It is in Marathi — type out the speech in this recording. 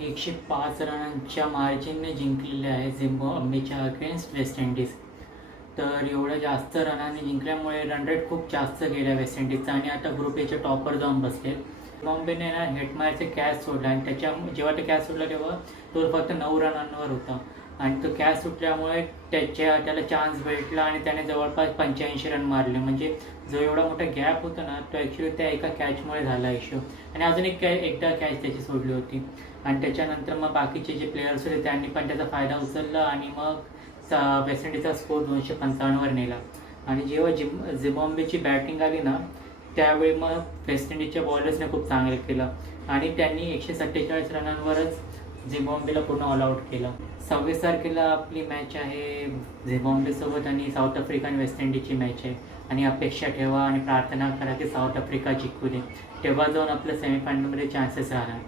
105 रनांच्या मार्जिनने जिंकलेले आहे झिम्बाब्वेच्या अगेन्स्ट वेस्ट इंडिज. तर एवढ्या जास्त रनांनी जिंकल्यामुळे रन रेट खूप जास्त गेला वेस्ट इंडिजचा आणि आता ग्रुप एच्या टॉपर जाऊन बसले. झिम्बाब्वेने ना हेटमायरचे कॅच सोडला आणि जेव्हा ते कॅच सोडला तेव्हा तो फक्त 9 रनांवर होता आणि तो कॅच सुटल्यामुळे त्याला चान्स भेटला आणि त्याने जवळपास 85 रन मारले. म्हणजे जो एवढा मोठा गॅप होता ना तो ॲक्च्युली त्या एका कॅचमुळे झाला इश्यू. आणि अजून एकदा कॅच त्याची सोडली होती आणि त्याच्यानंतर मग बाकीचे जे प्लेयर्स होते त्यांनी पण त्याचा फायदा उचलला आणि मग वेस्ट इंडिजचा स्कोर 255वर नेला. आणि जेव्हा झिम्बाब्वेची बॅटिंग आली ना त्यावेळी मग वेस्ट इंडिजच्या बॉलर्सने खूप चांगलं केलं आणि त्यांनी 147 रनांवरच झिम्बाब्वेला पूर्ण ऑल आऊट केलं. 26 तारखेला आपली मॅच आहे झिम्बाब्वेसोबत आणि साऊथ आफ्रिका आणि वेस्ट इंडिजची मॅच आहे. आणि अपेक्षा ठेवा आणि प्रार्थना करा की साऊथ आफ्रिका जिंकू दे, तेव्हा जाऊन आपलं सेमीफायनलमध्ये चान्सेस राहणार.